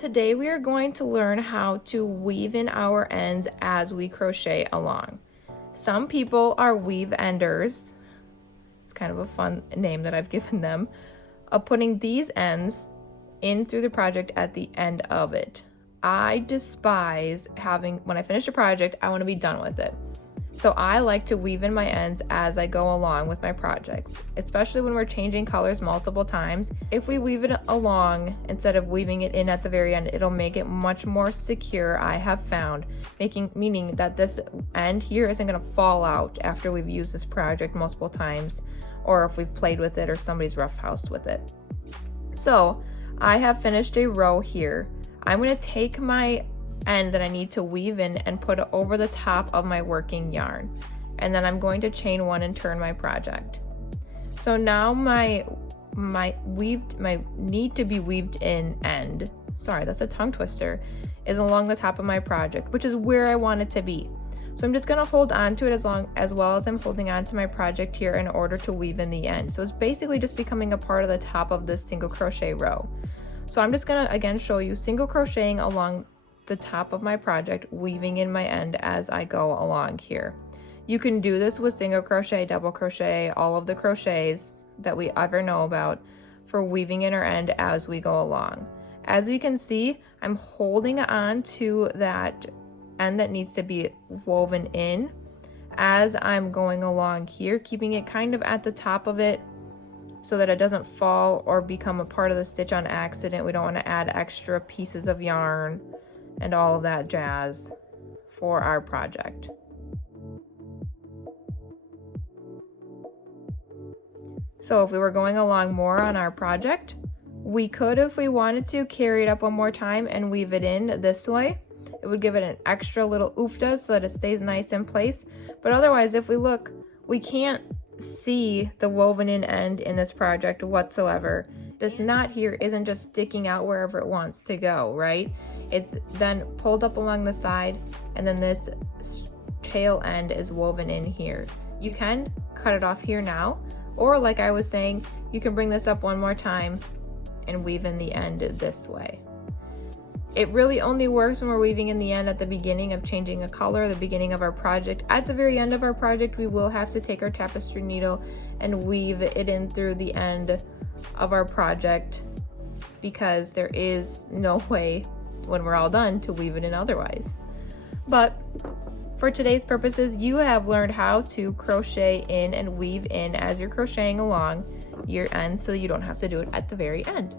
Today we are going to learn how to weave in our ends as we crochet along. Some people are weave enders. It's kind of a fun name that I've given them, of putting these ends in through the project at the end of it. I despise when I finish a project, I want to be done with it. So I like to weave in my ends as I go along with my projects, especially when we're changing colors multiple times. If we weave it along instead of weaving it in at the very end, it'll make it much more secure, I have found, meaning that this end here isn't going to fall out after we've used this project multiple times, or if we've played with it or somebody's roughhoused with it. So I have finished a row here. I'm going to take my end that I need to weave in and put it over the top of my working yarn, and then I'm going to chain one and turn my project. So now my need to be weaved in end, sorry, that's a tongue twister, is along the top of my project, which is where I want it to be. So I'm just going to hold on to it as well as I'm holding on to my project here in order to weave in the end. So it's basically just becoming a part of the top of this single crochet row. So I'm just going to again show you single crocheting along the top of my project, weaving in my end as I go along here. You can do this with single crochet, double crochet, all of the crochets that we ever know about for weaving in our end as we go along. As you can see, I'm holding on to that end that needs to be woven in as I'm going along here, keeping it kind of at the top of it so that it doesn't fall or become a part of the stitch on accident. We don't want to add extra pieces of yarn and all of that jazz for our project. So if we were going along more on our project, we could, if we wanted to, carry it up one more time and weave it in this way. It would give it an extra little oofta so that it stays nice in place. But otherwise, if we look, we can't see the woven in end in this project whatsoever. This knot here isn't just sticking out wherever it wants to go, right? It's then pulled up along the side, and then this tail end is woven in here. You can cut it off here now, or like I was saying, you can bring this up one more time and weave in the end this way. It really only works when we're weaving in the end at the beginning of changing a color, the beginning of our project. At the very end of our project, we will have to take our tapestry needle and weave it in through the end of our project, because there is no way when we're all done to weave it in otherwise. But for today's purposes, you have learned how to crochet in and weave in as you're crocheting along your ends, so you don't have to do it at the very end.